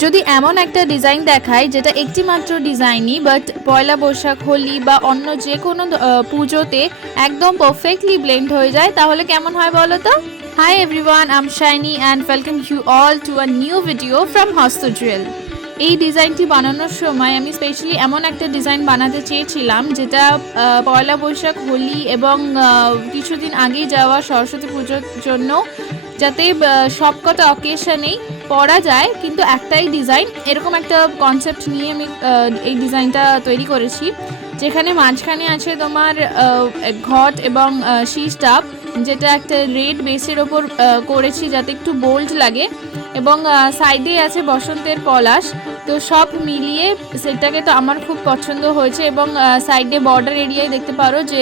যদি এমন একটা ডিজাইন দেখায় যেটা একটি মাত্র ডিজাইনই, বাট পয়লা বৈশাখ, হোলি বা অন্য যে কোনো পুজোতে একদম পারফেক্টলি ব্লেন্ড হয়ে যায়, তাহলে কেমন হয় বলো তো? Hi everyone, I am Shiny and welcome you all to a new video from হস্ত জুয়েল। এই ডিজাইনটি বানানোর সময় আমি স্পেশালি এমন একটা ডিজাইন বানাতে চেয়েছিলাম যেটা পয়লা বৈশাখ, হোলি এবং কিছুদিন আগেই যাওয়া সরস্বতী পুজোর জন্য যাতে সবকটা অকেশনেই পরা যায়, কিন্তু একটাই ডিজাইন, এরকম একটা কনসেপ্ট নিয়ে আমি এই ডিজাইনটা তৈরি করেছি, যেখানে মাঝখানে আছে তোমার ঘট এবং শীষ ডাব, যেটা একটা রেড বেসের ওপর করেছি যাতে একটু বোল্ড লাগে, এবং সাইডে আছে বসন্তের পলাশ। তো সব মিলিয়ে সেটাকে তো আমার খুব পছন্দ হয়েছে, এবং সাইডে বর্ডার এরিয়ায় দেখতে পারো যে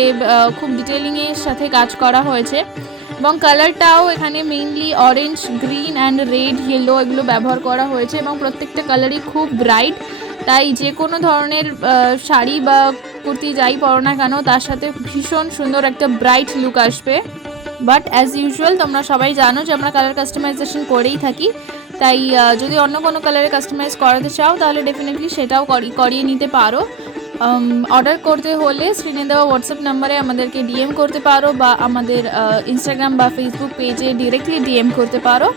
খুব ডিটেলিংয়ের সাথে কাজ করা হয়েছে, এবং কালারটাও এখানে mainly orange, green and red, yellow এগুলো ব্যবহার করা হয়েছে, এবং প্রত্যেকটা কালারই খুব ব্রাইট। তাই যে কোনো ধরনের শাড়ি বা কুর্তি যাই পরো না কেন, তার সাথে ভীষণ সুন্দর একটা ব্রাইট লুক আসবে। বাট অ্যাজ ইউজুয়াল তোমরা সবাই জানো যে আমরা কালার কাস্টমাইজেশন করেই থাকি, তাই যদি অন্য কোনো কালারে কাস্টমাইজ করাতে চাও তাহলে ডেফিনেটলি সেটাও করিয়ে নিতে পারো। অর্ডার করতে হলে স্ক্রিনে দেওয়া হোয়াটসঅ্যাপ নাম্বারে আমাদেরকে ডিএম করতে পারো, বা আমাদের ইনস্টাগ্রাম বা ফেসবুক পেজে ডিরেক্টলি ডিএম করতে পারো।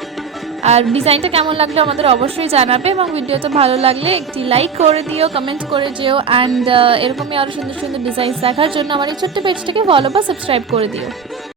আর ডিজাইনটা কেমন লাগলো আমাদের অবশ্যই জানাবে, এবং ভিডিওটা ভালো লাগলে একটি লাইক করে দিও, কমেন্ট করে যেও, অ্যান্ড এরকমই আরও সুন্দর সুন্দর ডিজাইন দেখার জন্য আমার এই ছোট্ট পেজটাকে ফলো বা সাবস্ক্রাইব করে দিও।